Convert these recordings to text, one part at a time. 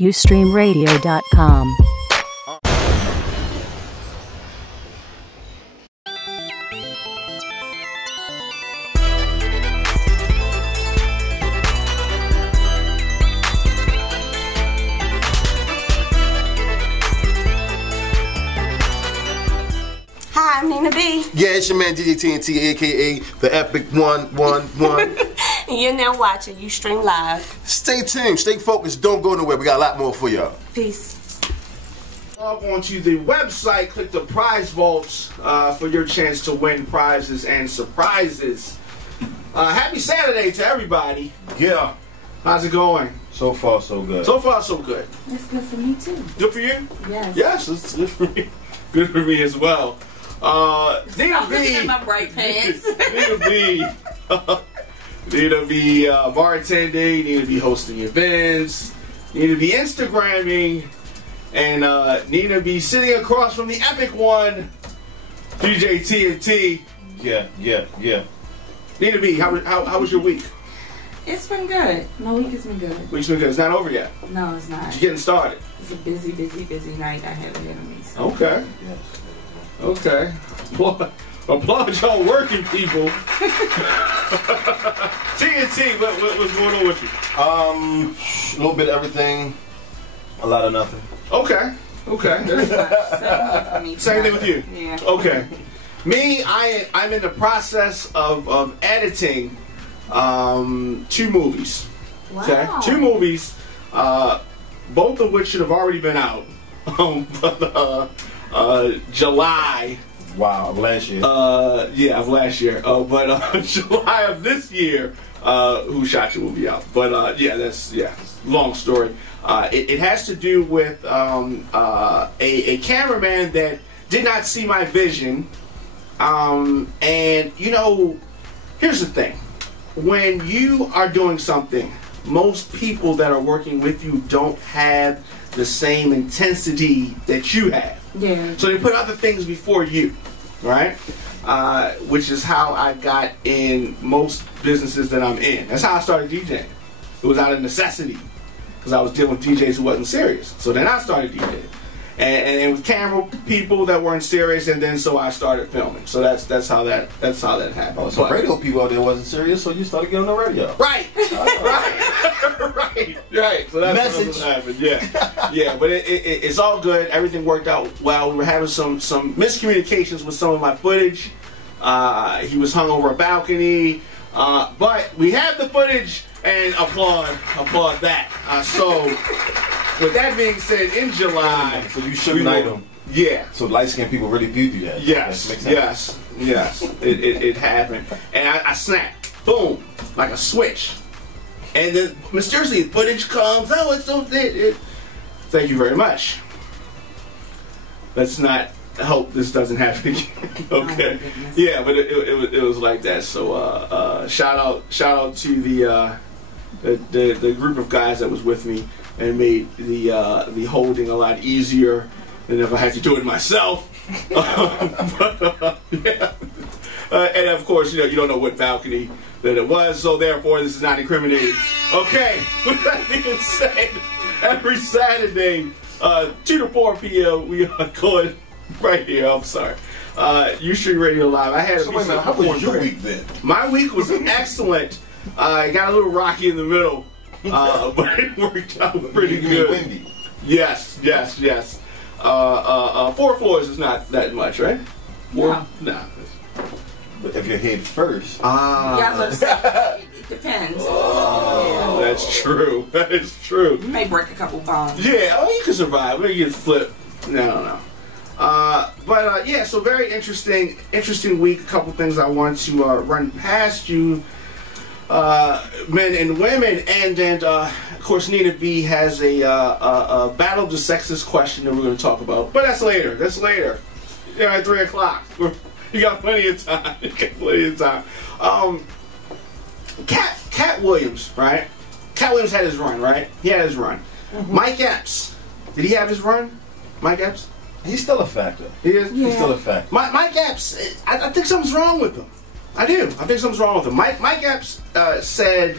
ustreamradio.com. Hi, I'm Nina B. Yeah, it's your man DJ TNT, aka the Epic 111. And you're now watching Ustream Live. Stay tuned, stay focused, don't go nowhere. We got a lot more for y'all. Peace. Log onto the website, click the prize vaults for your chance to win prizes and surprises. Happy Saturday to everybody. Yeah. How's it going? So far, so good. So far, so good. It's good for me too. Good for you? Yes. Yes, it's good for me. Good for me as well. Nina I'm looking at B. my bright pants. Nina B. Nina B. Bartending. Nina B. hosting events. Nina B. Instagramming. And Nina B. sitting across from the Epic One, DJ TNT. Yeah. Nina B. How was your week? It's been good. My week has been good. Week's been good. It's not over yet. No, it's not. You're getting started. It's a busy night I have ahead of me. So. Okay. Okay. Applaud y'all working people. TNT, what's going on with you? A little bit of everything, a lot of nothing. Okay. Same thing with you. Yeah. Okay. Me, I'm in the process of editing 2 movies. Wow. Okay, 2 movies, both of which should have already been out. July. Wow, of last year. Of last year. But July of this year, Who Shot You will be out. But long story. It has to do with a cameraman that did not see my vision. And you know, here's the thing. When you are doing something, most people that are working with you don't have the same intensity that you have. Yeah. So they put other things before you, right? Which is how I got in most businesses that I'm in. That's how I started DJing. It was out of necessity because I was dealing with DJs who wasn't serious. So then I started DJing. And with camera people that weren't serious, and then so I started filming. So that's how that happened. Oh, so radio people out there wasn't serious, so you started getting on the radio. Right. Right. So that's what happened. Yeah. But it's all good. Everything worked out well. We were having some miscommunications with some of my footage. He was hung over a balcony, but we have the footage, and applaud that. With that being said, in July, so you should ignite them. Yeah. So light-skinned people really viewed you that. Yes. That makes sense. Yes. It happened, and I snapped, boom, like a switch, and then mysteriously the footage comes. Oh, it's so thick. Thank you very much. Let's not hope this doesn't happen again. Okay. Yeah, but it was like that. So shout out to the group of guys that was with me and made the holding a lot easier than if I had to do it myself. And of course, you don't know what balcony that it was, so therefore this is not incriminating. Okay, with that being said, every Saturday, 2 to 4 p.m. we are going right here. I'm sorry. Ustream Radio Live. I had a piece of how was your week then? My week was excellent. It got a little rocky in the middle, but it worked out pretty good. Windy. Yes. 4 floors is not that much, right? No. But if you're head first. Yeah, I was gonna say, it depends. Oh, yeah. That's true. That is true. You may break a couple bones. Yeah, you can survive. Maybe you get flipped. No. But so very interesting week. A couple things I want to run past you, men and women, and of course Nina B has a battle of the sexist question that we're going to talk about. But that's later. Yeah, at 3 o'clock. You got plenty of time. Katt Williams, right? Katt Williams had his run, right? He had his run. Mm-hmm. Mike Epps, did he have his run? Mike Epps? He's still a factor. He is? Yeah. He's still a factor. Mike Epps, I think something's wrong with him. I do. I think something's wrong with him. Mike Epps said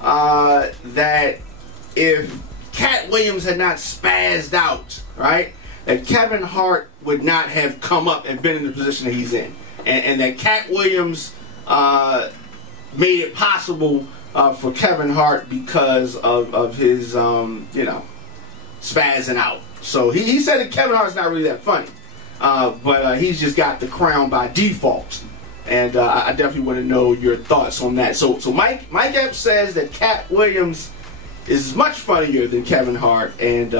that if Katt Williams had not spazzed out, right, that Kevin Hart would not have come up and been in the position that he's in. And that Katt Williams made it possible for Kevin Hart because of his, you know, spazzing out. So he said that Kevin Hart's not really that funny. But he's just got the crown by default. And I definitely want to know your thoughts on that. So Mike Epps says that Katt Williams is much funnier than Kevin Hart, and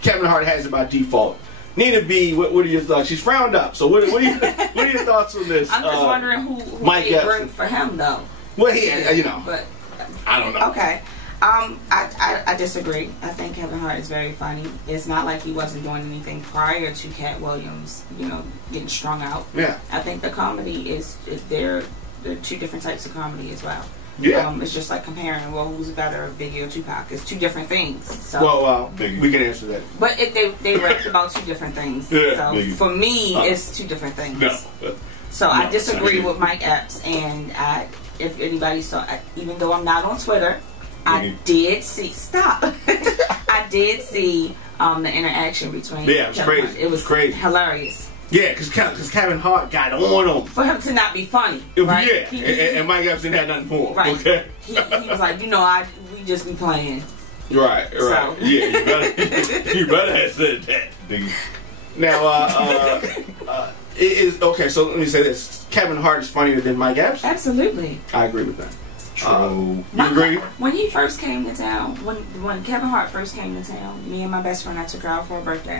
Kevin Hart has it by default. Nina B, what are your thoughts? She's frowned up. So what are your thoughts on this? I'm just wondering who Mike they Epps bring for him though. Well, he, you know, but I don't know. Okay. I disagree. I think Kevin Hart is very funny. It's not like he wasn't doing anything prior to Katt Williams, you know, getting strung out. Yeah. I think the comedy is there are two different types of comedy as well. Yeah. It's just like comparing, well, who's better, Biggie or Tupac? It's two different things. So. Well, we can answer that. But they rapped about two different things. Yeah, so Biggie. for me, it's two different things. No. So I disagree with Mike Epps, and if anybody saw, even though I'm not on Twitter, I did see. Stop. I did see the interaction between. Yeah, it was Kevin crazy. Hart. It was crazy, hilarious. Yeah, because Kevin Hart got on him. For him to not be funny, right? Yeah, and Mike Epps didn't have nothing for him. Right. Okay. He was like, you know, we just be playing. Right. So. Yeah, you better have said that. Now, it is okay. So let me say this: Kevin Hart is funnier than Mike Epps. Absolutely. I agree with that. True. You agree? When he first came to town, when Kevin Hart first came to town, me and my best friend, I took her out for her birthday,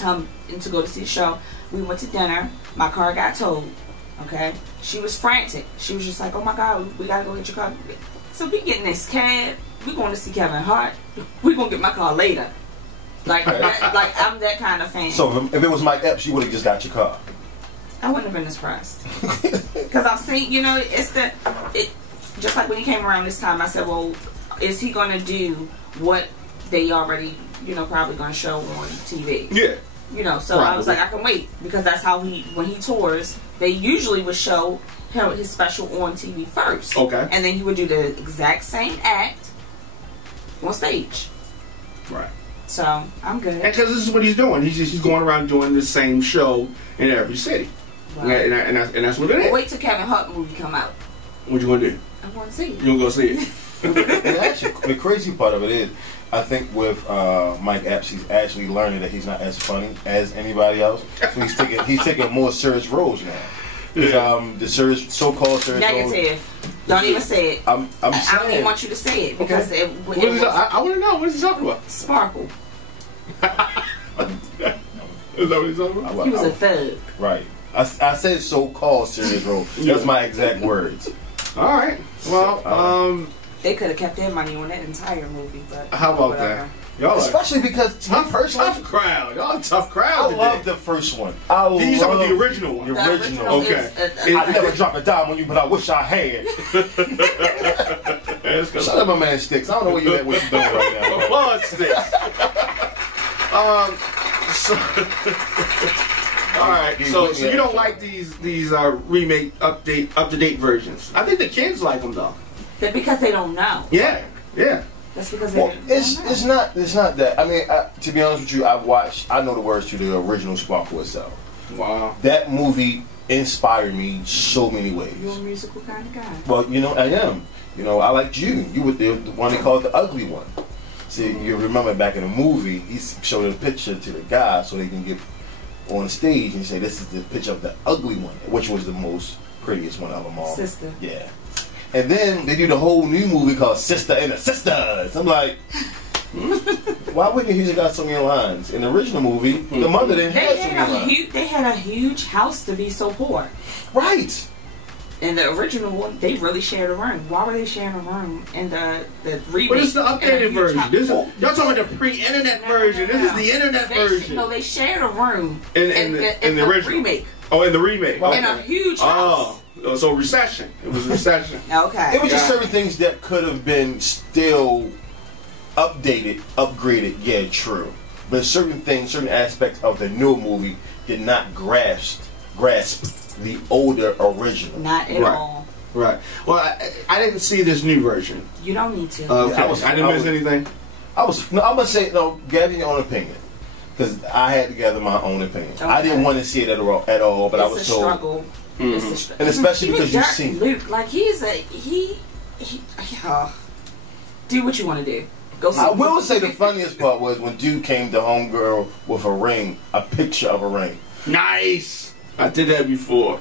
and to go to see the show. We went to dinner. My car got towed. Okay, she was frantic. She was just like, "Oh my God, we gotta go get your car." So we get in this cab. We going to see Kevin Hart. We gonna get my car later. Like I'm that kind of fan. So if it was Mike Epps, you would have just got your car. I wouldn't have been impressed because I've seen, you know, just like when he came around this time, I said, well, is he going to do what they already, you know, probably going to show on TV? Yeah. You know, so I was like, I can wait, because that's how when he tours, they usually would show his special on TV first. Okay. And then he would do the exact same act on stage. Right. So I'm good. Because this is what he's doing. He's going around doing the same show in every city. Right. And that's what it is. Wait till Kevin Hart movie come out. What you gonna do? I want to see it. You gonna go see it? And actually, the crazy part of it is, I think with Mike Epps, he's actually learning that he's not as funny as anybody else. So he's taking more serious roles now. Yeah. The so-called serious roles. Negative. Don't even say it. I'm I saying. don't even want you to say it because Okay. it was I want to know. What is he talking about? Sparkle. Is that what he's talking about? He was a thug. Right. I said so-called serious role. That's my exact words. All right. Well, They could have kept their money on that entire movie, but how about whatever. that? Y'all Especially because tough crowd. Y'all a tough crowd. I love the first one. I love You talking about the original one? The original. Okay. I never dropped a dime on you, but I wish I had. Shut up, my man Sticks. I don't know what you're doing right now. Applaud Sticks. All right. So you don't like these remake up to date versions? I think the kids like them though. Because they don't know. Yeah. That's because they don't know. It's not that. I mean, to be honest with you, I know the words to the original Sparkle itself. Wow. That movie inspired me so many ways. You're a musical kind of guy. Well, you know, I am. You know, I liked you. You were the one they called the ugly one. See, you remember back in the movie, he showed a picture to the guy so they can get on stage and say, this is the picture of the ugly one, which was the most prettiest one of them all. Sister. Yeah. And then they do the whole new movie called Sister and the Sisters. I'm like, why wouldn't you got so many lines? In the original movie, the mother didn't have so many lines. They had a huge house to be so poor. Right. In the original one, they really shared a room. Why were they sharing a room in the remake? But it's the updated version. Y'all talking about the pre-internet version. This is the internet version. No, they shared a room in the original remake. Oh, in the remake. Okay. In a huge house. Oh, so recession. It was recession. Okay. It was just certain things that could have been still updated, upgraded. Yeah, true. But certain things, certain aspects of the new movie did not grasp the older original. Not at all. Right. Well, I didn't see this new version. You don't need to. Okay. I didn't miss anything. I'm gonna say no. Gather your own opinion, because I had to gather my own opinion. Okay. I didn't want to see it at all, but I was told. Struggle. Mm-hmm. It's a struggle, and especially because you've seen Luke, like he do what you want to do. Go. See I will say the funniest part was when dude came to homegirl with a ring, a picture of a ring. Nice. I did that before.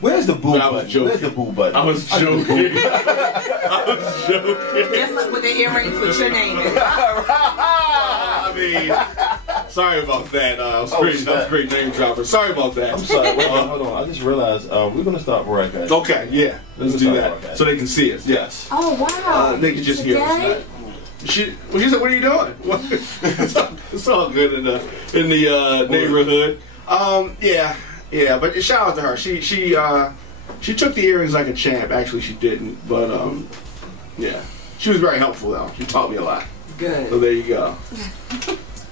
Where's the boo button? Where's the boo button? I was joking. I was joking. Just like with the earrings with your name in it. I mean, sorry about that. That was a great name dropper. Sorry about that. I'm sorry. Wait, hold on. I just realized we're gonna start broadcasting. Okay, yeah. Let's do that so they can see us. Yes. Oh wow. They can just hear us. She said, "What are you doing?" It's all good in the neighborhood. Yeah, but shout out to her. She took the earrings like a champ. Actually, she didn't, but yeah, she was very helpful though. She taught me a lot. Good. So there you go.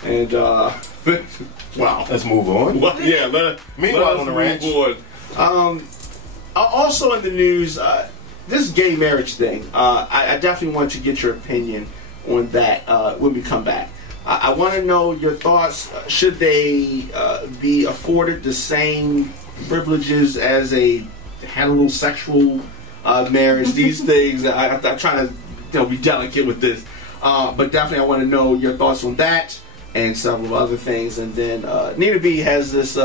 And wow. Let's move on. Well, yeah. Meanwhile on the ranch. Also in the news, this gay marriage thing. I definitely want to get your opinion on that when we come back. I want to know your thoughts. Should they be afforded the same privileges as a heterosexual marriage? These things. I'm trying to be delicate with this, but definitely I want to know your thoughts on that and several other things. And then Nina B has this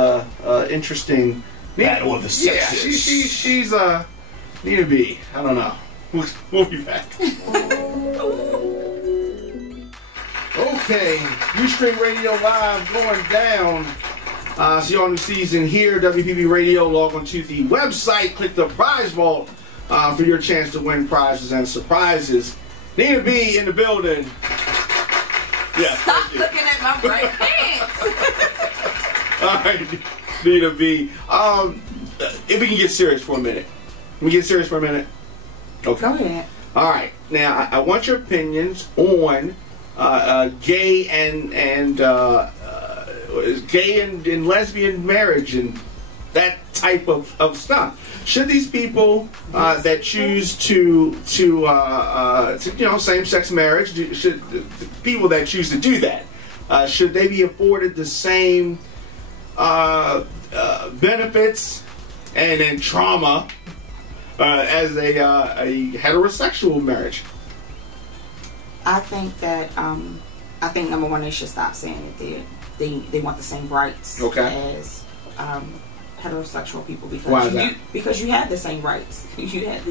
interesting battle of the sexes. Yeah, she's Nina B. I don't know. We'll be back. Okay, Ustream Radio Live going down. See you on the season here, WPB Radio. Log on to the website, click the prize vault for your chance to win prizes and surprises. Nina B in the building. Yeah. Stop looking at my bright pants. All right, Nina B. If we can get serious for a minute. Can we get serious for a minute? Okay. Go ahead. All right. Now, I want your opinions on gay and lesbian marriage and that type of stuff. Should these people that choose to same-sex marriage, should the people that choose to do that, should they be afforded the same benefits and trauma as a heterosexual marriage? I think that number one, they should stop saying that they want the same rights as heterosexual people, because why is that? Because you have the same rights. You have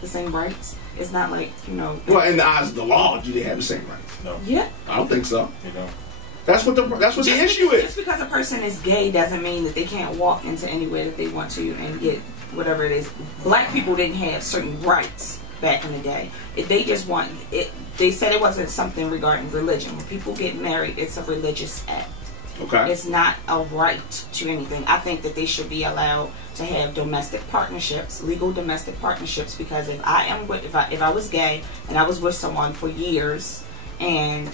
the same rights. It's not like Well, in the eyes of the law, do they have the same rights? No. Yeah. I don't think so. You know. That's what the issue is. Just because a person is gay doesn't mean that they can't walk into anywhere that they want to and get whatever it is. Black people didn't have certain rights back in the day. If they just want it, they said it wasn't something regarding religion. When people get married, it's a religious act. Okay. It's not a right to anything. I think that they should be allowed to have domestic partnerships, legal domestic partnerships, because if I was gay and I was with someone for years and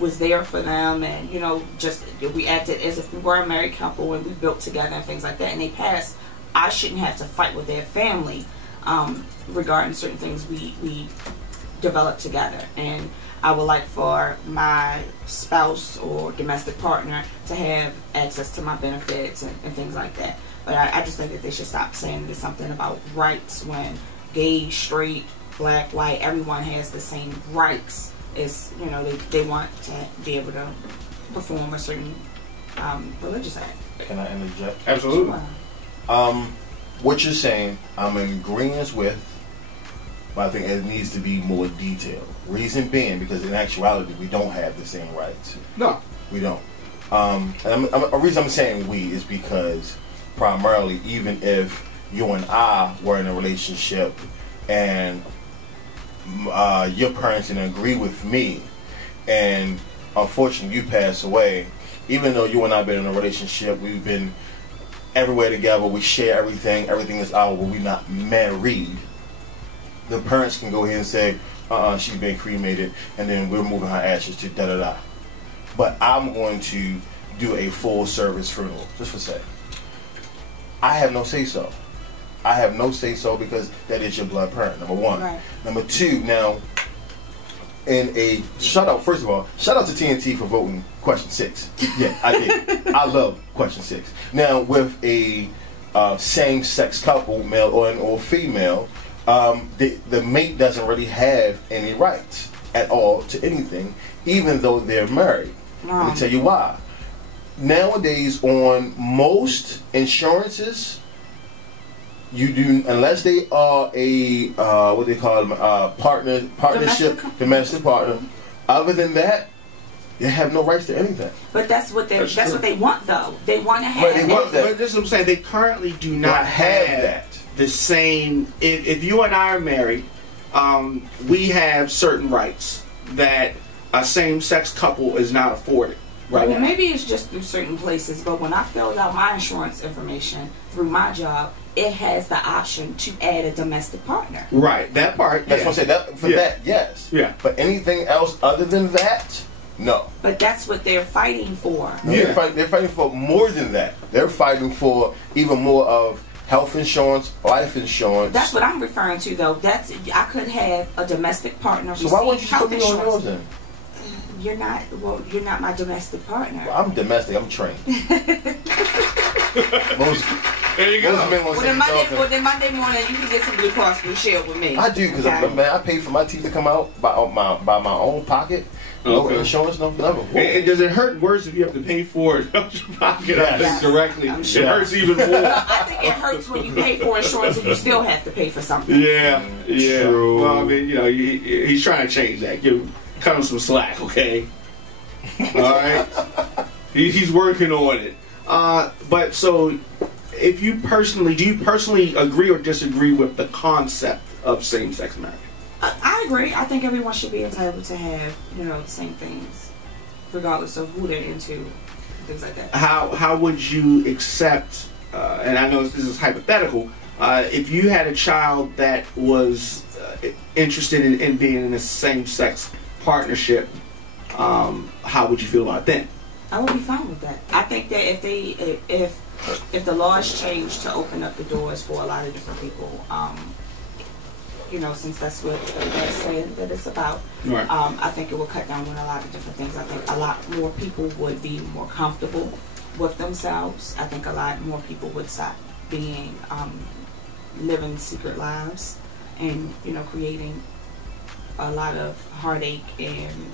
was there for them, and just we acted as if we were a married couple and we built together and things like that, and they passed, I shouldn't have to fight with their family regarding certain things we developed together. And I would like for my spouse or domestic partner to have access to my benefits and things like that. But I just think that they should stop saying there's something about rights when gay, straight, black, white, everyone has the same rights. It's, they want to be able to perform a certain religious act. Can I interject? Absolutely. What you're saying, I'm in agreement with, but I think it needs to be more detailed. Reason being, because in actuality, we don't have the same rights. No. We don't. A reason I'm saying we is because primarily, even if you and I were in a relationship and your parents didn't agree with me, and unfortunately you pass away, even though you and I have been in a relationship, we've been everywhere together, we share everything is ours, but we're not married, the parents can go ahead and say, she's been cremated, and then we're moving her ashes to da-da-da. But I'm going to do a full service funeral, just for say. I have no say-so. I have no say-so because that is your blood parent, number one. Right. Number two, now, in a shout out. First of all, shout out to TNT for voting question 6. Yeah, I did. I love question 6. Now with a same-sex couple, male or female, the mate doesn't really have any rights at all to anything, even though they're married. Let me tell you why. Nowadays, on most insurances, you do, unless they are a what they call them, partnership, domestic partner. Other than that, they have no rights to anything. But that's what they what they want, though. They want to have. But this is what I'm saying. They currently do not have that. The same. If you and I are married, we have certain rights that a same-sex couple is not afforded. Right. Well, maybe it's just through certain places, but when I filled out my insurance information through my job, it has the option to add a domestic partner. Right, that part. That's what I say. That for that, yes. Yeah. But anything else other than that, no. But that's what they're fighting for. No, they're fighting for more than that. They're fighting for even more of health insurance, life insurance. That's what I'm referring to, though. I could have a domestic partner. So why wouldn't you put me on yours then? You're not my domestic partner. Well, I'm domestic. I'm trained. There you go. Well, then Monday morning you can get some Blue Cross Blue Shield with me. I do, because I pay for my teeth to come out by my own pocket. No insurance, no nothing. And does it hurt worse if you have to pay for it out your pocket directly? It hurts even more. I think it hurts when you pay for insurance and you still have to pay for something. Yeah. True. Well, I mean, he's trying to change that. Cut him some slack, okay? All right. He's working on it. But so, do you personally agree or disagree with the concept of same-sex marriage? I agree. I think everyone should be entitled to have, the same things, regardless of who they're into, things like that. How would you accept? And I know this is hypothetical. If you had a child that was interested in being in a same-sex partnership, how would you feel about that? I would be fine with that. I think that if the laws change to open up the doors for a lot of different people, since that's what they're saying that it's about, right. I think it will cut down on a lot of different things. I think a lot more people would be more comfortable with themselves. I think a lot more people would stop being living secret lives and creating a lot of heartache and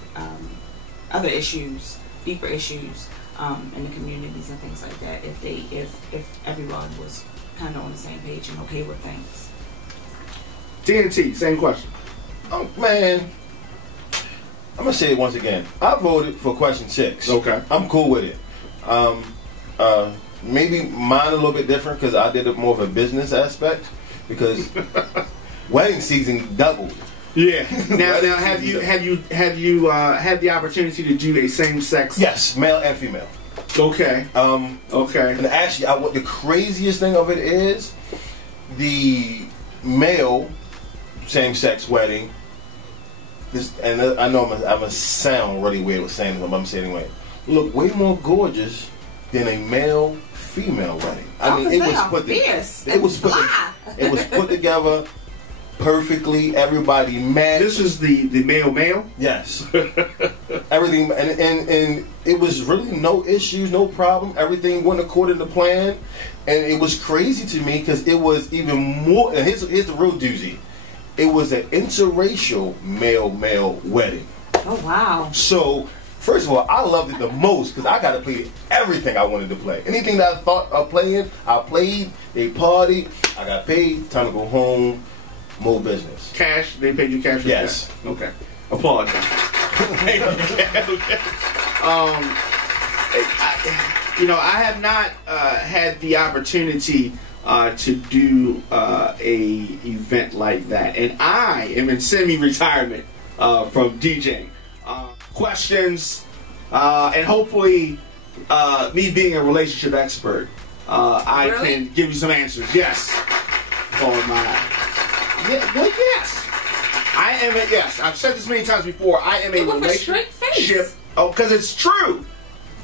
other issues, deeper issues in the communities and things like that. If everyone was kind of on the same page and okay with things. TNT, same question. Oh man, I'm gonna say it once again. I voted for question 6. Okay, I'm cool with it. Maybe mine a little bit different because I did it more of a business aspect because wedding season doubled. Yeah. Now have you had the opportunity to do a same-sex? Yes, male and female. Okay. Okay. And actually, what the craziest thing of it is, the male same-sex wedding. And I know I'm gonna sound really weird with saying this, but I'm saying anyway. Look way more gorgeous than a male-female wedding. I mean, it was put together perfectly. Everybody matched. This is the male. Yes. Everything, and it was really no issues, no problem. Everything went according to plan, and it was crazy to me because it was even more. And here's the real doozy. It was an interracial male wedding. Oh wow! So first of all, I loved it the most because I got to play everything I wanted to play. Anything that I thought of playing, I played. They partied. I got paid. Time to go home. More business. Cash? They paid you cash? Yes. Cash? Okay. Applaud them. I have not had the opportunity to do a event like that, and I am in semi-retirement from DJing. Questions, and hopefully, me being a relationship expert, I can give you some answers. Yes. Oh my. Yeah, well, yes. I am a, yes. I've said this many times before. I am a relationship. Oh, because it's true.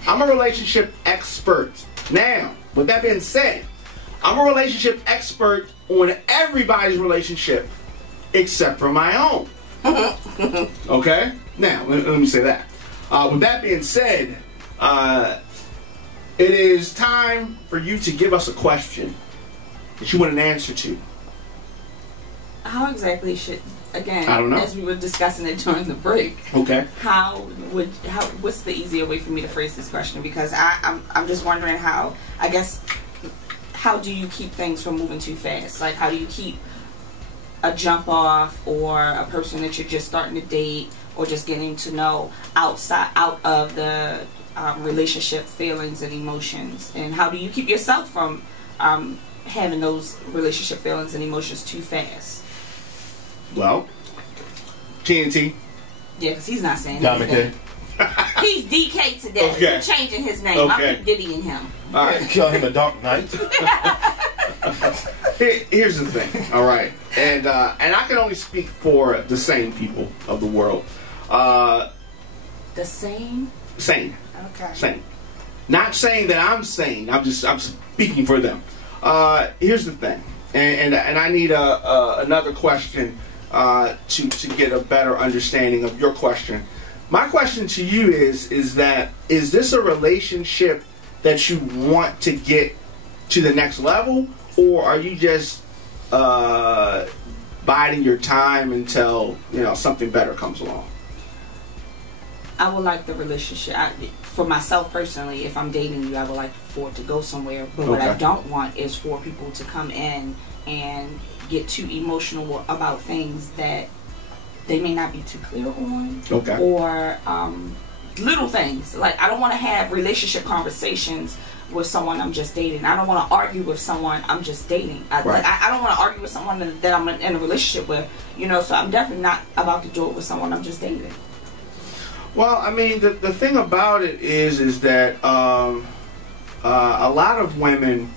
I'm a relationship expert. Now, with that being said, I'm a relationship expert on everybody's relationship except for my own. Okay? Now, let me say that. With that being said, it is time for you to give us a question that you want an answer to. How exactly should, again, I don't know. as we were discussing it during the break, Okay. what's the easier way for me to phrase this question? Because I'm just wondering how do you keep things from moving too fast? Like, how do you keep a jump off or a person that you're just starting to date or just getting to know out of the relationship feelings and emotions? And how do you keep yourself from having those relationship feelings and emotions too fast? Well, TNT. Yeah, because he's not saying Diamond anything. K. He's DK today. Okay. You're changing his name. Okay. I'm Diddying him. All right. Kill him a Dark Knight. Here's the thing, all right, and I can only speak for the sane people of the world. The same? Sane. Okay. Sane. Not saying that I'm sane. I'm speaking for them. Here's the thing, and I need another question to get a better understanding of your question. My question to you is this a relationship that you want to get to the next level, or are you just biding your time until something better comes along? I would like the relationship. For myself personally, if I'm dating you, I would like for it to go somewhere. But what I don't want is for people to come in and get too emotional about things that they may not be too clear on. Okay. Or little things. Like, I don't want to have relationship conversations with someone I'm just dating. I don't want to argue with someone I'm just dating. I don't want to argue with someone that I'm in a relationship with. So I'm definitely not about to do it with someone I'm just dating. Well, I mean, the thing about it is that a lot of women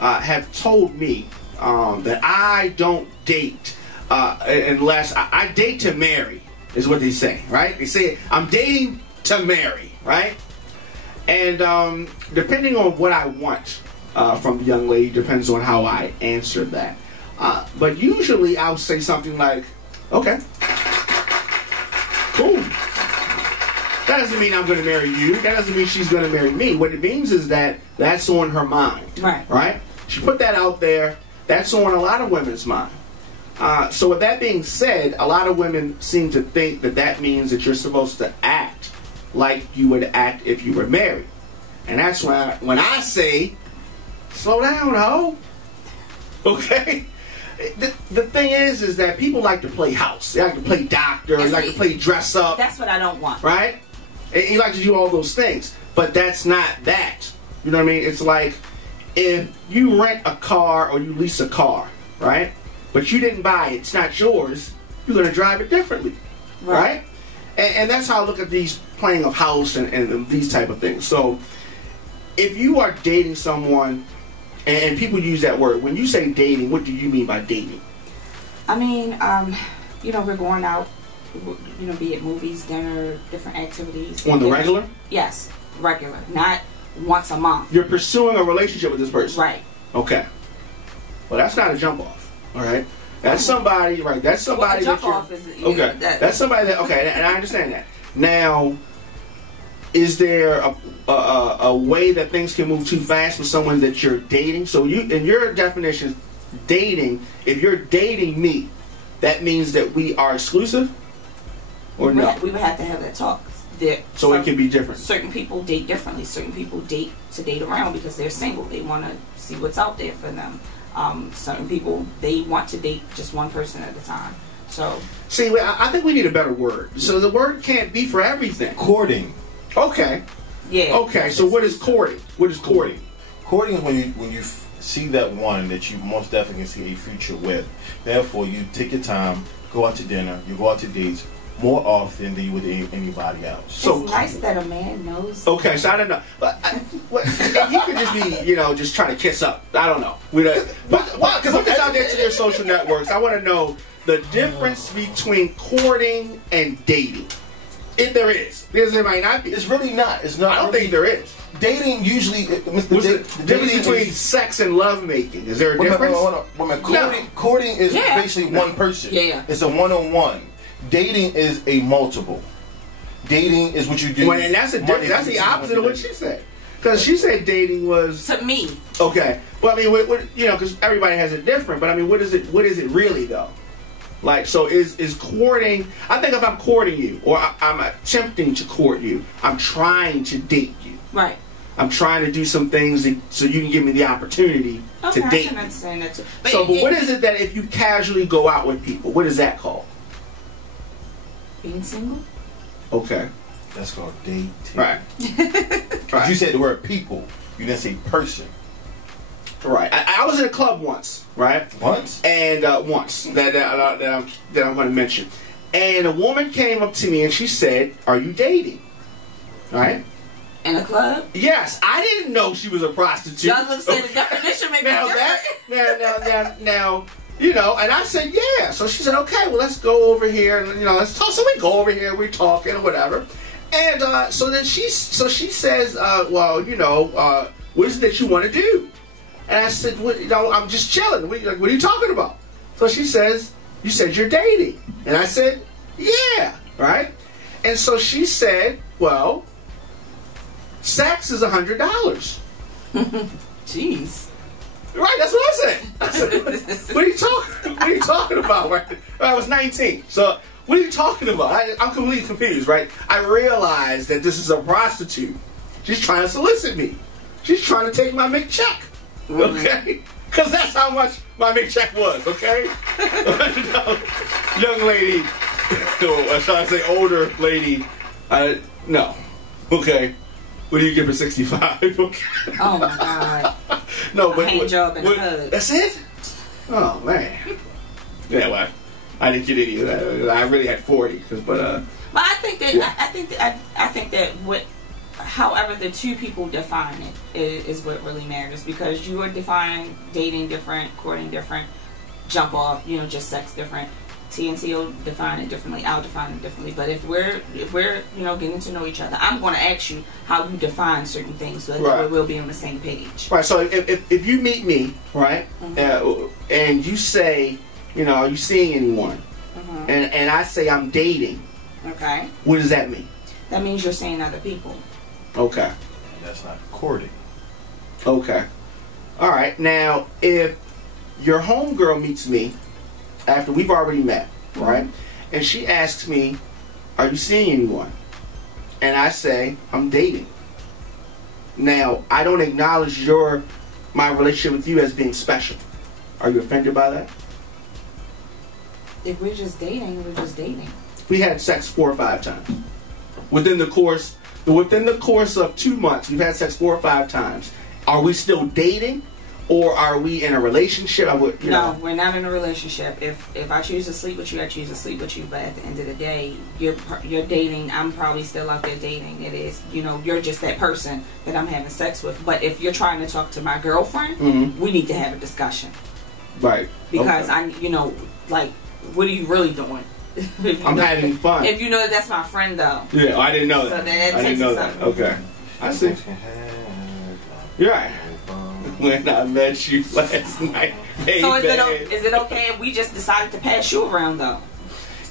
have told me that I don't date unless I date to marry, is what they say, right? They say I'm dating to marry, right? And depending on what I want from the young lady, depends on how I answer that. But usually I'll say something like, okay, cool. That doesn't mean I'm going to marry you. That doesn't mean she's going to marry me. What it means is that that's on her mind. Right. Right? She put that out there. That's on a lot of women's mind. So with that being said, a lot of women seem to think that means that you're supposed to act like you would act if you were married. And that's when I say, slow down, ho. Okay? The thing is that people like to play house. They like to play doctor. They like to play dress up. That's what I don't want. Right? And you like to do all those things. But that's not that. You know what I mean? It's like if you rent a car or you lease a car, right? But you didn't buy it. It's not yours. You're going to drive it differently. Right? And that's how I look at these playing of house and these type of things. So if you are dating someone, and people use that word, when you say dating, what do you mean by dating? I mean, we're going out, be it movies, dinner, different activities. On the regular? Yes, regular, not once a month. You're pursuing a relationship with this person? Right. Okay. Well, that's not a jump off, all right? That's somebody, right? That's somebody jump off is, okay. That's somebody that, okay, and I understand that. Now, is there a way that things can move too fast with someone that you're dating? So you, in your definition, dating, if you're dating me, that means that we are exclusive? Or no? We would have to have that talk. So it can be different. Certain people date differently. Certain people date to date around because they're single. They want to see what's out there for them. Certain people, they want to date just one person at a time. So see, I think we need a better word. So the word can't be for everything. Courting. Okay. Yeah. Okay. So what is courting? What is courting? Courting is when you see that one that you most definitely can see a future with. Therefore, you take your time, go out to dinner, you go out to dates more often than you would anybody else. So it's nice that a man knows. Okay, so I don't know. He could just be, just trying to kiss up. I don't know. But put this out there to your social networks. I want to know the difference between courting and dating. If there is. Because there might not be. It's really not. It's not. I don't think there is. Dating usually... the difference between sex and lovemaking? Is there a difference? Courting is basically one person. Yeah. It's a one-on-one. dating is a multiple. Dating is what you do. Well, and that's the opposite of what she said. Because she said dating was to me. Okay, well, I mean, what you know, because everybody has it different. But I mean, what is it really though? Like, so is courting? I think if I'm courting you, or I'm attempting to court you, I'm trying to date you. Right. I'm trying to do some things so you can give me the opportunity to date. I can understand that too. But what is it that if you casually go out with people, what is that called? Being single. Okay. That's called dating. Right. Right. You said the word people. You didn't say person. Right. I was in a club once. Right. Once. And once that I'm going to mention, and a woman came up to me and she said, "Are you dating?" Right. In a club? Yes, I didn't know she was a prostitute. I was going to say the definition may be different. Now, you know, and I said, yeah. So she said, okay, well, let's go over here and, you know, let's talk. So we go over here, we're talking or whatever. And so then she says, well, you know, what is it that you want to do? And I said, well, you know, I'm just chilling. What are you talking about? So she says, you said you're dating. And I said, yeah, right? And so she said, well, sex is $100. Jeez. Right, that's what I said. What are you talking about? Right? I was 19. So what are you talking about? I'm completely confused, right? I realized that this is a prostitute. She's trying to solicit me. She's trying to take my McCheck. Okay? Because that's how much my McCheck was, okay? Young lady, or shall I say older lady, no. Okay. What do you give her, 65? Okay. Oh my God. No, but hand job and a hug. That's it? Oh man. Yeah, well, I didn't get any of that. I really had 40, but I think that yeah. I think that however the two people define it is what really matters, because you are defining dating different, courting different, jump off, you know, just sex different. TNT will define it differently. I'll define it differently. But if we're you know, getting to know each other, I'm going to ask you how you define certain things, so that we'll be on the same page. Right. So if you meet me, right, and you say, you know, are you seeing anyone? And I say I'm dating. Okay. What does that mean? That means you're seeing other people. Okay. And that's not courting. Okay. All right. Now, if your homegirl meets me after we've already met, right? And she asks me, are you seeing anyone? And I say, I'm dating. Now, I don't acknowledge my relationship with you as being special. Are you offended by that? If we're just dating, we're just dating. We had sex 4 or 5 times. Within the course of 2 months, we've had sex 4 or 5 times. Are we still dating? Or are we in a relationship? No, we're not in a relationship. If I choose to sleep with you, I choose to sleep with you. But at the end of the day, you're dating. I'm probably still out there dating. It is, you know, you're just that person that I'm having sex with. But if you're trying to talk to my girlfriend, we need to have a discussion. Right. Because you know, like, what are you really doing? I'm having fun. If you know that's my friend, though. Yeah, I didn't know that. So that I didn't know that. Okay. I see. You're right. When I met you last night, baby. So is it okay if we just decided to pass you around, though?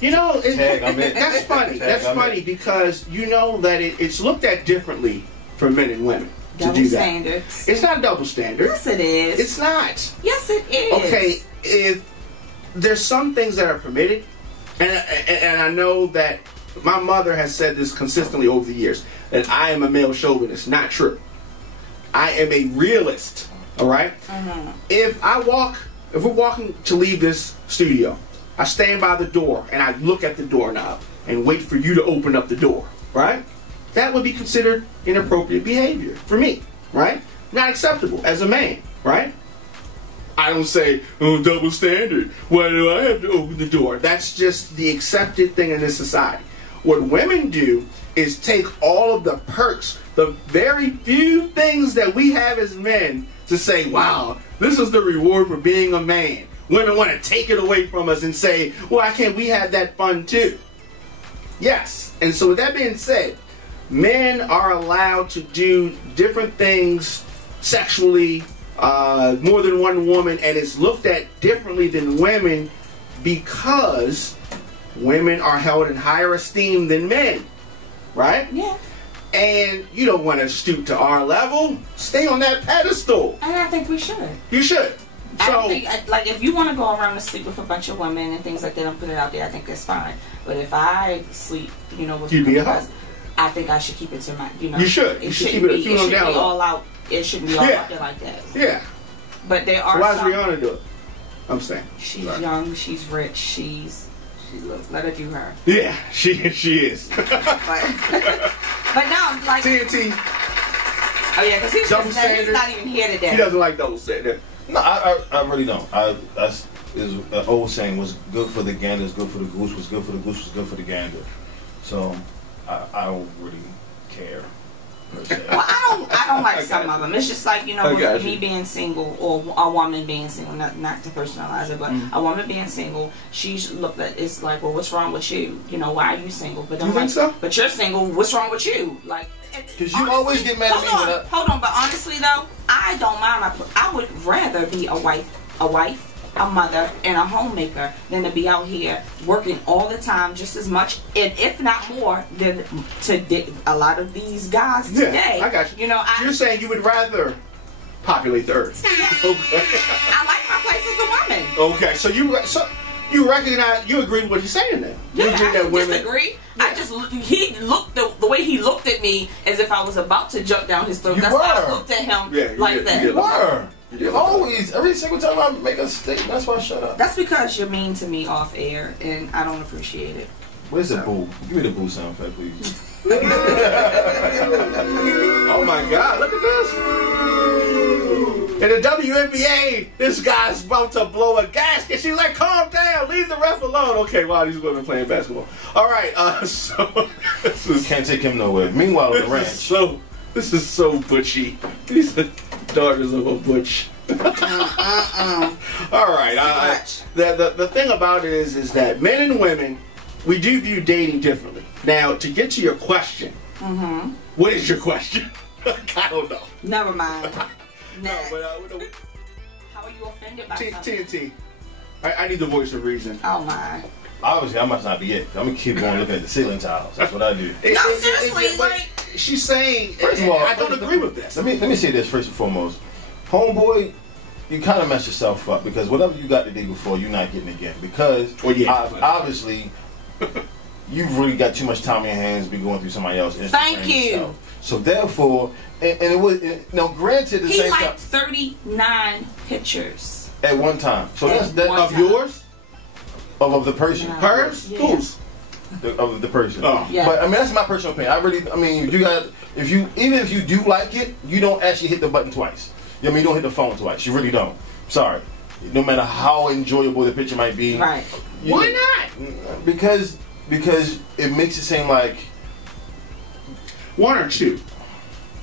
You know, that's funny. That's funny because you know that it's looked at differently for men and women to do that. Double standards. It's not double standard. Yes, it is. It's not. Yes, it is. Okay, if there's some things that are permitted, and I know that my mother has said this consistently over the years, that I am a male chauvinist. Not true. I am a realist. All right. If we're walking to leave this studio, I stand by the door and I look at the doorknob and wait for you to open up the door. Right. That would be considered inappropriate behavior for me. Right. Not acceptable as a man. Right. I don't say, oh, double standard. Why do I have to open the door? That's just the accepted thing in this society. What women do is take all of the perks, the very few things that we have as men, to say, wow, this is the reward for being a man. Women want to take it away from us and say, why can't we have that fun too? Yes. And so with that being said, men are allowed to do different things sexually, more than one woman, and it's looked at differently than women because women are held in higher esteem than men, right? Yeah. And you don't want to stoop to our level. Stay on that pedestal. And I think we should. You should. I So, don't think, like, if you want to go around and sleep with a bunch of women and things like that and put it out there, I think that's fine. But if I sleep, you know, with You'd be a guys, hoe. I think I should keep it to my, you know. You should. It You should shouldn't keep it be, down low. all out. It shouldn't be all out there like that. yeah. But there So are why does some. Rihanna do it? I'm saying. She's Right. young. She's rich. She looks. Let her do her. Yeah, she is. But now, like, TNT, oh yeah, because he's double he's standard. not even here today. He doesn't like double standard. No, I really don't. That's is an old saying, was good for the gander is good for the goose, was good for the goose was good for the gander. So I don't really care per se. Well, I don't like some of them. It's just like, you know, with me being single or a woman being single, not to personalize it, but a woman being single, she's looked at, it's like, well, what's wrong with you? You know, why are you single? But I'm You think so? But you're single. What's wrong with you? Like, Because you always get mad at me when I... Hold on, but honestly though, I don't mind. I would rather be a wife, a mother, and a homemaker than to be out here working all the time just as much, and if not more, than a lot of these guys today. I got you. You know, You're saying you would rather populate the earth. Okay. I like my place as a woman. Okay, so you recognize, you agree with what he's saying then? You Yeah, agree I that don't women... disagree. I just, he looked, the way he looked at me as if I was about to jump down his throat. You That's why I were. looked at him Yeah, like did. that. You You were. You always, every single time I make a statement, that's why I shut up. That's because you're mean to me off air, and I don't appreciate it. Where's the boo? Give me the boo sound effect, please. Oh my God, look at this. In the WNBA, this guy's about to blow a gasket. She's like, calm down, leave the ref alone. Okay, wow, these women playing basketball. All right, so this is, Can't take him nowhere. Meanwhile, the ranch. this is so butchy. These are daughters of a butch. All right, the thing about it is that men and women, we do view dating differently. Now, to get to your question, what is your question? I don't know. Never mind. No, but How are you offended by something? TNT. I need the voice of reason. Oh my. Obviously, I must not be it. I'm gonna keep going looking at the ceiling tiles. That's what I do. No, seriously, like, she's saying. First of all, I don't agree with this. Let me say this first and foremost. Homeboy, you kind of mess yourself up because whatever you got the day before, you're not getting again. Because obviously, you've really got too much time in your hands to be going through somebody else's Instagram. Thank you. Yourself. So therefore, and it was now granted the he same liked time 39 pictures. at one time. So that's Of yours? of the person. No. Hers? Yeah. Whose? Of the person. Oh. Yeah. But I mean that's my personal opinion. Even if you do like it, you don't actually hit the button twice. You know, you don't hit the phone twice. You really don't. Sorry. No matter how enjoyable the picture might be. Right. Why not? Because it makes it seem like One or two.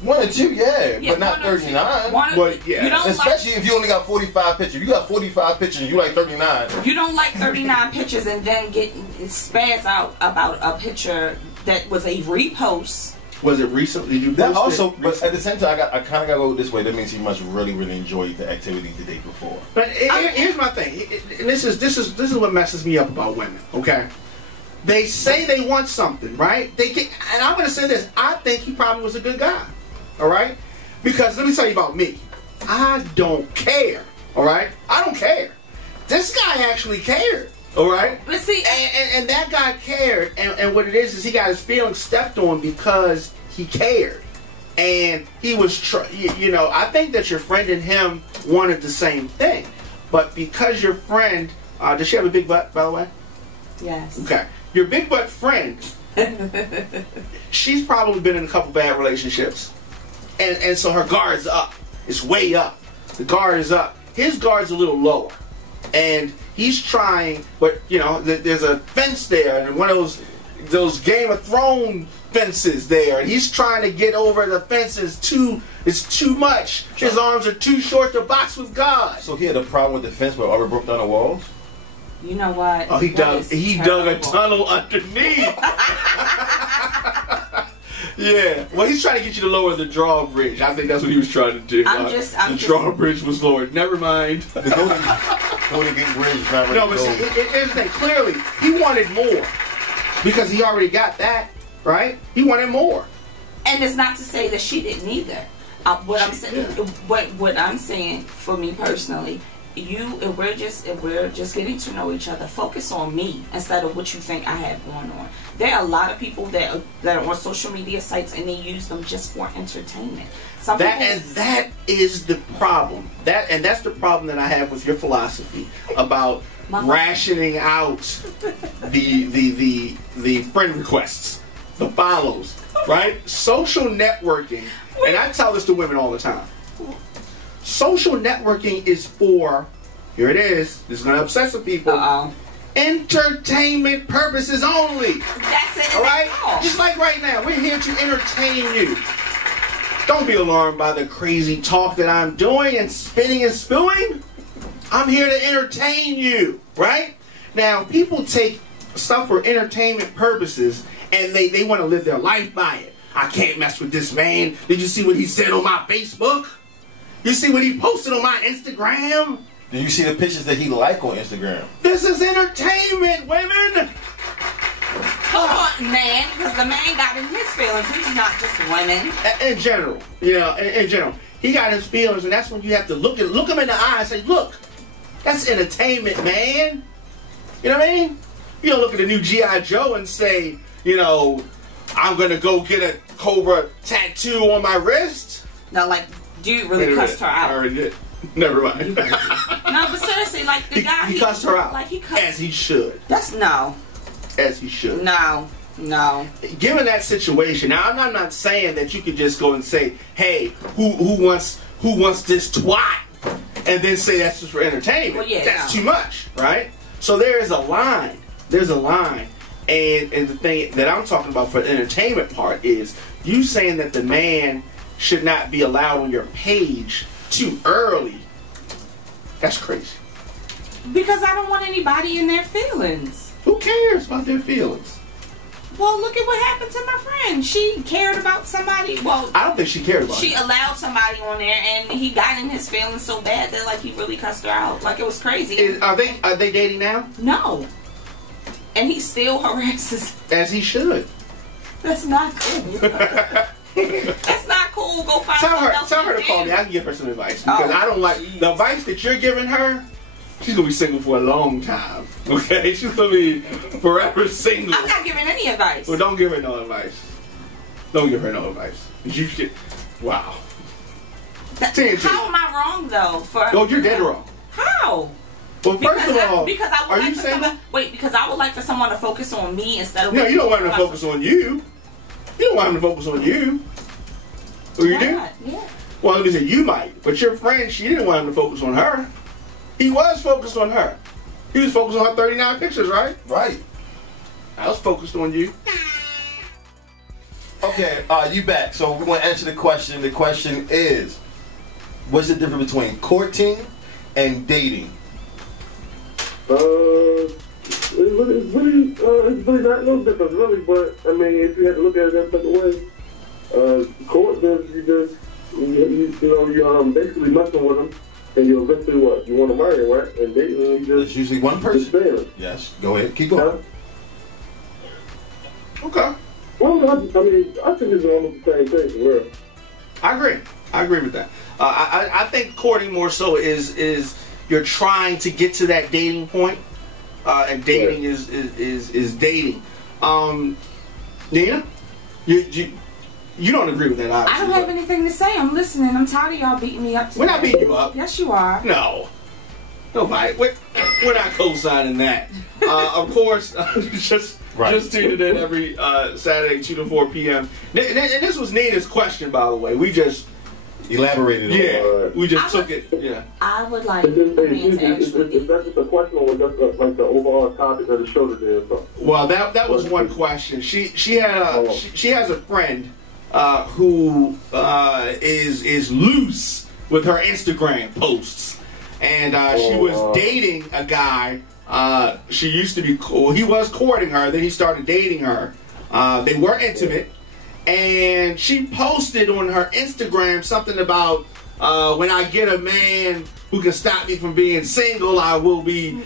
1 or 2, yeah, but not 1 or 2. 39. Well, yeah. You don't Especially if you only got 45 pictures. You got 45 pictures and you like 39. You don't like 39 pictures and then get spaz out about a picture that was a repost. Was it recently? You That posted also, it but recently? at the same time, I kind of got to go this way. That means he must really, really enjoy the activity the day before. But here's my thing. And this is what messes me up about women. Okay, they say they want something, right? They get, and I'm going to say this. I think he probably was a good guy. All right, because let me tell you about me. I don't care. All right, I don't care. This guy actually cared. All right. Let's see. And that guy cared, and what it is he got his feelings stepped on because he cared, and he was, you know, I think that your friend and him wanted the same thing, but because your friend, does she have a big butt, by the way? Yes. Okay, your big butt friend, she's probably been in a couple bad relationships, and so her guard's up, it's way up, the guard is up, his guard's a little lower. And he's trying, but you know, there's a fence there, and one of those Game of Thrones fences there, and he's trying to get over the fences. It's too much. His arms are too short to box with God. So he had a problem with the fence, but already broke down the walls. You know what? Oh, he dug a terrible. tunnel underneath. Yeah. Well, he's trying to get you to lower the drawbridge. I think that's what he was trying to do. I'm just drawbridge was lowered. Never mind. The Golden Gate Bridge is not ready No, to but go. see, here's the thing. Clearly, he wanted more because he already got that, right? He wanted more. And it's not to say that she didn't either. What I'm saying for me personally, if we're just getting to know each other, focus on me instead of what you think I have going on. There are a lot of people that are on social media sites and they use them just for entertainment. That is the problem. That's the problem that I have with your philosophy about rationing out the friend requests, the follows, right? Social networking, and I tell this to women all the time. Social networking is for, here it is, this is going to upset some people, entertainment purposes only. That's it. All right? Just like right now, we're here to entertain you. Don't be alarmed by the crazy talk that I'm doing and spinning and spewing. I'm here to entertain you, right? Now, people take stuff for entertainment purposes and they want to live their life by it. I can't mess with this man. Did you see what he said on my Facebook? You see what he posted on my Instagram? Did you see the pictures that he liked on Instagram? This is entertainment, women! Come on, man, because the man got in his feelings. He's not just women. In general, you know, in general. He got his feelings, and that's when you have to look him in the eye and say, look, that's entertainment, man. You know what I mean? You don't look at the new G.I. Joe and say, you know, I'm going to go get a Cobra tattoo on my wrist. No, like, dude really cussed her out. I already did. Never mind. No, but seriously, like, the guy... He cussed her out. Like, he cussed... As he should. That's no. As he should. No. Given that situation, now I'm not saying that you could just go and say, hey, who wants this twat? And then say that's just for entertainment. Well, yeah, that's too much, right? So there is a line. There's a line. And the thing that I'm talking about for the entertainment part is you saying that the man should not be allowed on your page too early. That's crazy. Because I don't want anybody in their feelings. Who cares about their feelings? Well, look at what happened to my friend. She cared about somebody. Well, I don't think she cared about She it. allowed somebody on there, and he got in his feelings so bad that like he really cussed her out. Like it was crazy. Are they dating now? No. And he still harasses. As he should. That's not cool. That's not cool. Go find someone else. Tell her to call me. I can give her some advice because I don't like the advice that you're giving her. She's gonna be single for a long time. Okay, she's gonna be forever single. I'm not giving any advice. Well, don't give her no advice. Don't give her no advice. You should. Wow. How am I wrong though? No, you're dead wrong. How? Well, first of all, because I would like for someone. Wait, because I would like for someone to focus on me instead of. No, you don't want him to focus on you. You don't want him to focus on you. Well, you do? Yeah. Well, let me say you might, but your friend, she didn't want him to focus on her. He was focused on her. He was focused on her 39 pictures, right? Right. I was focused on you. Okay, you back. So we're going to answer the question. The question is, what's the difference between courting and dating? It's really not no difference, really. But I mean, if you had to look at it that type of way, court is you basically messing with them, and you eventually what you want to marry, right? And dating, It's usually one person. Yes. Go ahead. Keep going. Okay. Well, I mean, I think it's almost the same thing. For real. I agree with that. I think courting more so is you're trying to get to that dating point, and dating is dating. Nina, you don't agree with that, obviously. I don't have anything to say. I'm listening. I'm tired of y'all beating me up today. We're not beating you up. Yes, you are. No. Nobody. We're not co-signing that. Of course, just tuned in every Saturday, 2 to 4 p.m. And this was Nina's question, by the way. We just elaborated. Yeah, we just took it. Yeah. I would like Is that just a question, or was that like the overall topic of the show today or something? Well, that was one question. She has a friend who is loose with her Instagram posts, and she was dating a guy. She used to be cool. He was courting her. Then he started dating her. They were intimate. And she posted on her Instagram something about when I get a man who can stop me from being single, I won't be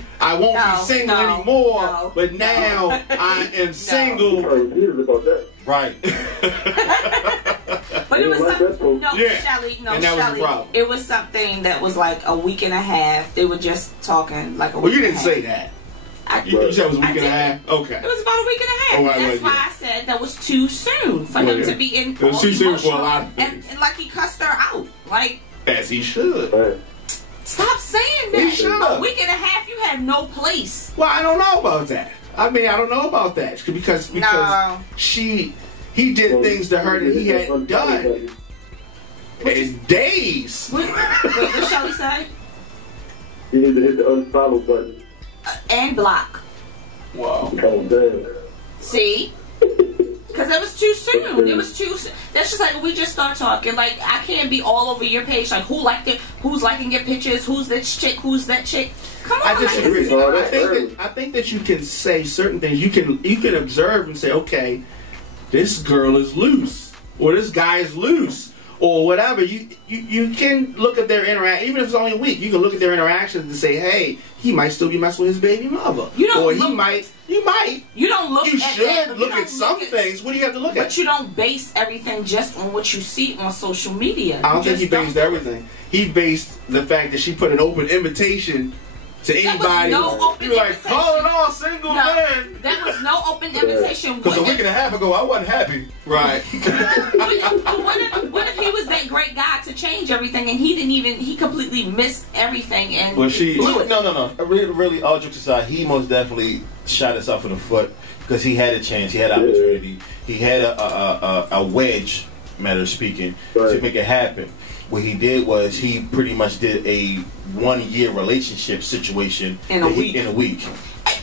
single anymore. No, but now I am single. Right. But it was something. No, Yeah. Shelly. No, And that was the Shelly. problem. It was something that was like a week and a half. They were just talking like a week. Well, you and didn't a say half. that. I, You said it was a week and a did. half. Okay. It was about a week and a half. Oh, right, That's right, why I said that was too soon for him to be in. It was all too soon for a emotional, lot of and, things. and like he cussed her out. Like, As he should. stop saying He that. should've. A week and a half, you have no place. Well, I don't know about that. I mean, I don't know about that because No. he did things to her that he hadn't done in days. What shall we say? You need to hit the unfollow button. And block. Wow. Oh, damn. See? Because it was too soon. It was too soon. That's just like we just start talking. Like, I can't be all over your page. Like, who liked it? Who's liking your pictures? Who's this chick? Who's that chick? Come on. I disagree. Like, I think that you can say certain things. You can observe and say, okay, this girl is loose, or this guy is loose, or whatever. You can look at their interaction, even if it's only a week. You can look at their interactions and say, hey, he might still be messing with his baby mother, You don't or look- he might. You might. You don't look You at should that. look at some things. What do you have to look at? But you don't base everything just on what you see on social media. I don't think You he just based everything. He based the fact that she put an open invitation to There was anybody. no open You're like, invitation. call it all single men. There was no open invitation. Because a week and a half ago, I wasn't happy. Right. What if he was that great guy to change everything and he completely missed everything and Well, she- blew it? No. Really, all jokes aside, he most definitely shot himself in the foot because he had a chance, he had an opportunity, he had a wedge, matter of speaking, to make it happen. What he did was he pretty much did a 1-year relationship situation In a week.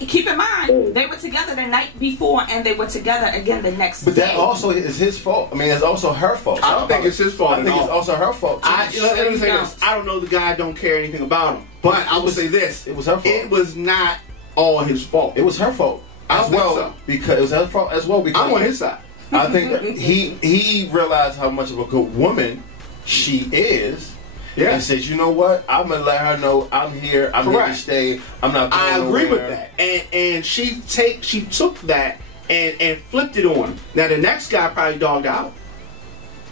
Keep in mind, they were together the night before and they were together again the next But day. that also is his fault. I mean, it's also her fault. I don't think it's his fault I at think all. it's also her fault. too. Let me say this. I don't know the guy. Don't care anything about him. But I will say this: It was her fault. It was not all his fault. It was her fault I as don't think well so. because it was her fault as well because I'm on his side. I think that he realized how much of a good woman she is. Yeah. And says, you know what? I'm gonna let her know I'm here. I'm here to Correct. stay. I'm not. I going agree with nowhere. that. And she took that and flipped it on him. Now the next guy probably dogged out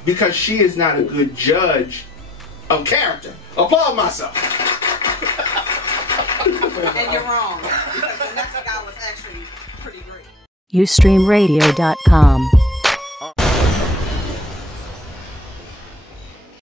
because she is not a good judge of character. Applaud myself. And you're wrong. Because the next guy was actually pretty great. Ustreamradio.com